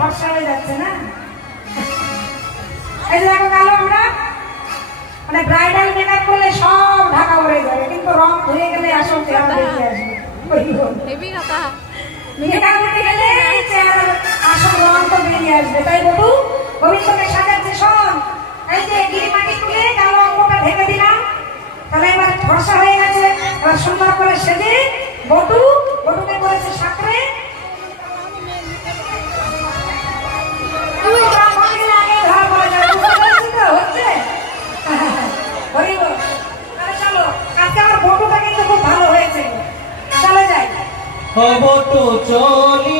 ভরসা হয়ে যাচ্ছে না? এই যে দেখো গেল আমরা মানে ব্রাইডাল মেকআপ করলে সব ঢাকা পড়ে যাবে কিন্তু রং ধুয়ে গেলে আসল চেহারা দেখে আসবে মেকআপ করতে গেলে আসল রং তো আসবে তাই বলু গোবিন্দকে সাজাচ্ছে সব এই যে গিরিমাটি তুলে কালো অঙ্গটা ঢেকে দিলাম তাহলে এবার ভরসা হয়ে গেছে এবার সুন্দর করে সেজে বটু বটুকে করেছে সাঁতরে অবত চলি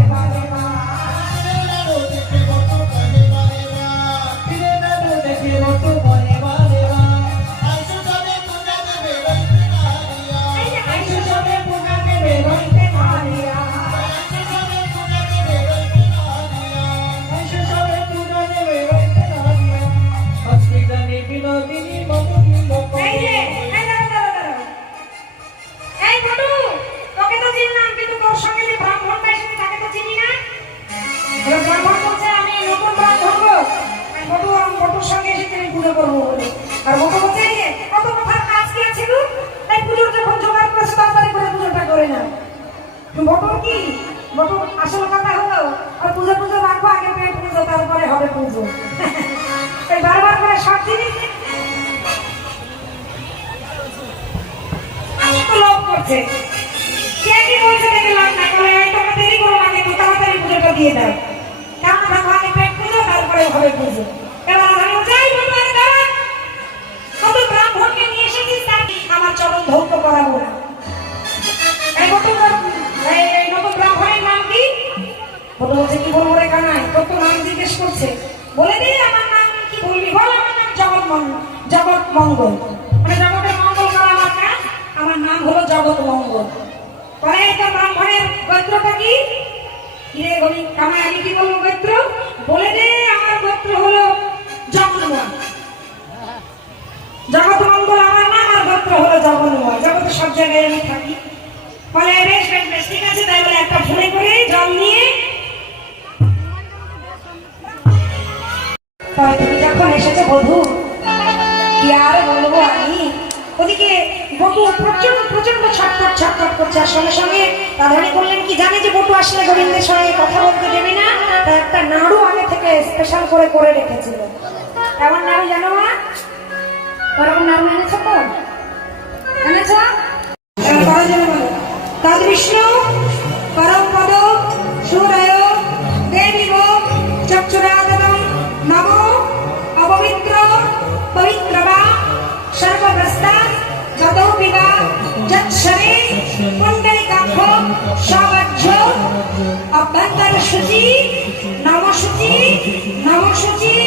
আসল কথা হলো আর পুজো পুজো রাখব, আগে পেট পুজো, তারপরে হবে পুজো। এই বারবার করে শর্ট দিবি? করছে। কে কি বলছে দেখলাম গোত্রটা কি? কামায় আমি কি বলব গোত্র? বলে দে, আমার গোত্র হলো মঙ্গল আমার গোত্র হলো সব জায়গায় আমি থাকি। বলে, বেশ বেশ বেশ, ঠিক আছে, তাই বলে একটা ফোনে করে জল নিয়ে তুমি যখন এসেছ, বধূ, কি আর বলব আমি? ওদিকে বধূ প্রচণ্ড প্রচণ্ড ছটফট ছটফট করছে, আর সঙ্গে সঙ্গে রাধারানী বললেন, কি জানে যে বটু আসলে গোবিন্দের সঙ্গে কথা বলতে দেবে না? তা একটা নাড়ু আগে থেকে স্পেশাল করে করে রেখেছিল। এমন নাড়ু জানো না ওরকম নাড়ু এনেছো তো? এনেছো? করো যেন বলো। তদ বিষ্ণু পরম পদ, সুরায় অভ্যন্তর শুচি নমসূচি শুচি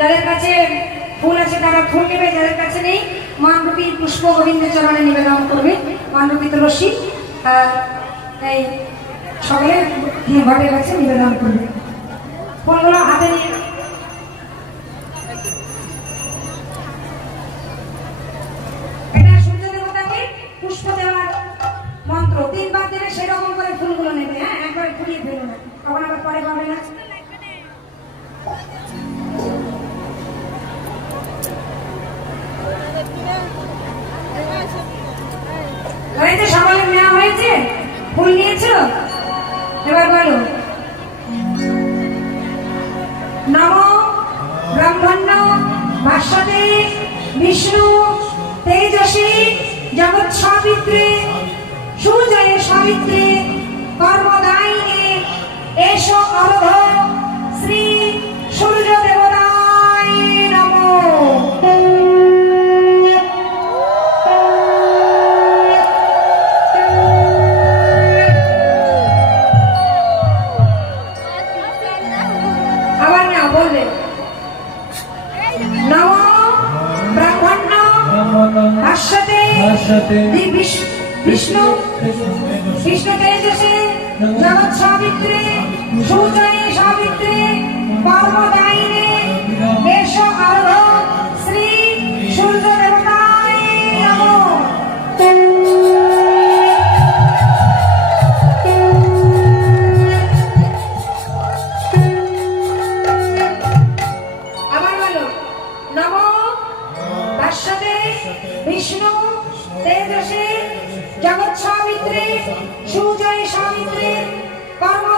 যাদের কাছে ফুল আছে তারা ফুল নেবে, যাদের কাছে নেই, মানরূপী পুষ্প গোবিন্দের চরণে নিবেদন করবে, মানরূপী তুলসী এই, সকলে ঘটের কাছে নিবেদন করবে। ফুলগুলো হাতে নিয়ে পুষ্প দেওয়ার মন্ত্র। তিনবার দেবে সেরকম করে ফুলগুলো নেবে হ্যাঁ? একবার ফুলিয়ে ফেলো না। তখন আবার পরে পাবে না। সাবিত্রী সাবিত্রী সুজয়ে সাবিত্রী কর্মদায়িনী দেশ আরও শ্রী সূর্য দেবতায় আবার বলো, নম। ভাস্বতে বিষ্ণু, তেজসে, জগৎ সাবিত্রী সুজয় সাবিত্রী কর্মদায়িনী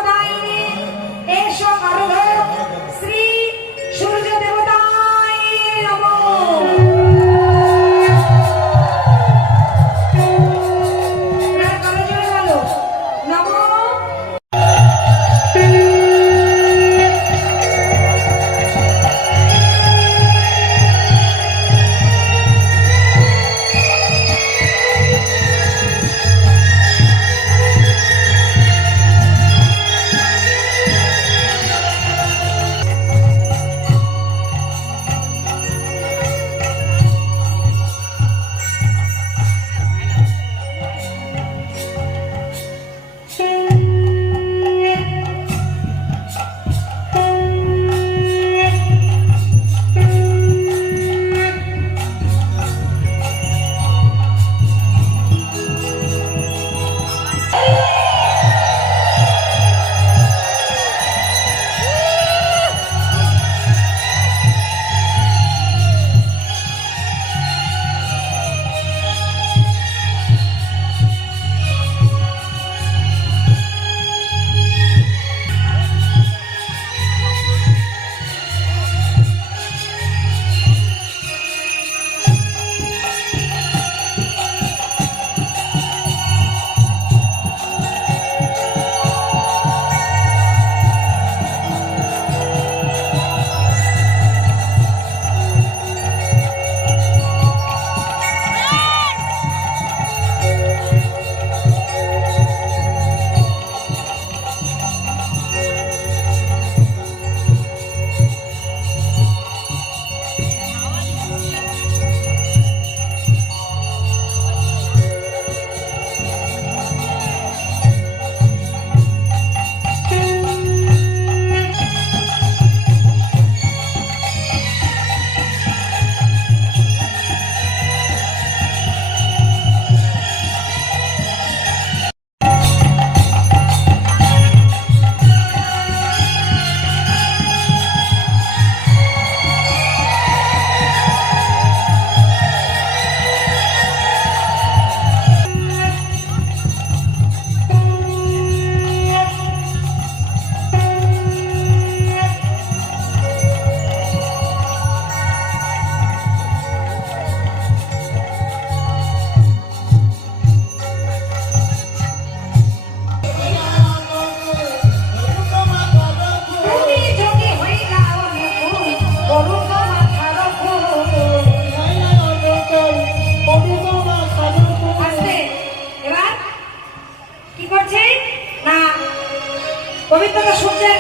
বৈকুণ্ঠ তো সূর্যের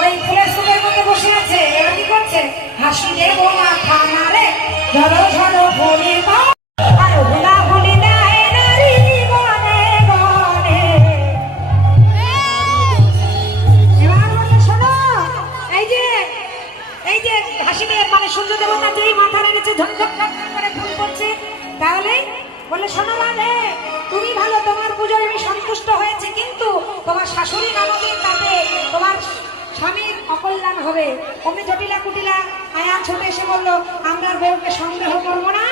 ওই ফুলের স্তূপের মধ্যে বসে আছে। এরা কি করছে? হাসি দেবো মাথা মারে ঝড়ো ঝড়ো ভুলি আর ভুলা ভুলি যে হাসি মানে সূর্য দেবতা যেই মাথা রেখেছে, ঝকঝক করে ফুল পড়ছে তাহলে বলে শোনো মানে তুমি ভালো তোমার পুজোয় আমি সন্তুষ্ট হয়েছে কিন্তু তোমার শাশুড়ি নামকের তাতে তোমার স্বামীর অকল্যাণ হবে। অমনি জটিলা কুটিলা আয়া ছোট এসে বলল আমরা বউকে সন্দেহ করব না।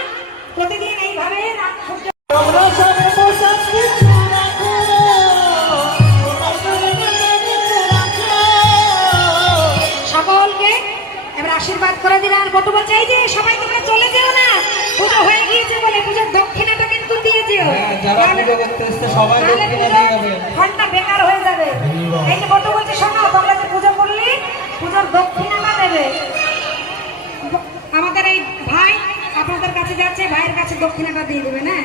প্রতিদিন এইভাবে রাত সূর্য আশীর্বাদ করে দিলেন আর বটু বলছে এই যে সবাই তোমরা চলে যেও না। পুজো হয়ে গিয়েছে বলে দক্ষিণাটা যেও হ্যাঁ, দক্ষিণা। ঘণ্টা বেকার হয়ে যাবে। এই যে বটু বলছে শোনো তোমরা যে পুজো করলে পুজোর দক্ষিণাটা দেবে। আমাদের এই ভাই আপনাদের কাছে যাচ্ছে ভাইয়ের কাছে দক্ষিণাটা দিয়ে দেবে না?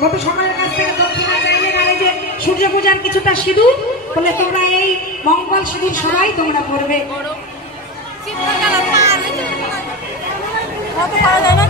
বটু সকলের কাছ থেকে দক্ষিণা চাইলে আর এই যে সূর্য পূজার কিছুটা সিঁদুর বলে তোমরা এই মঙ্গল সিঁদুর সবাই তোমরা করবে কত পারা যায় না?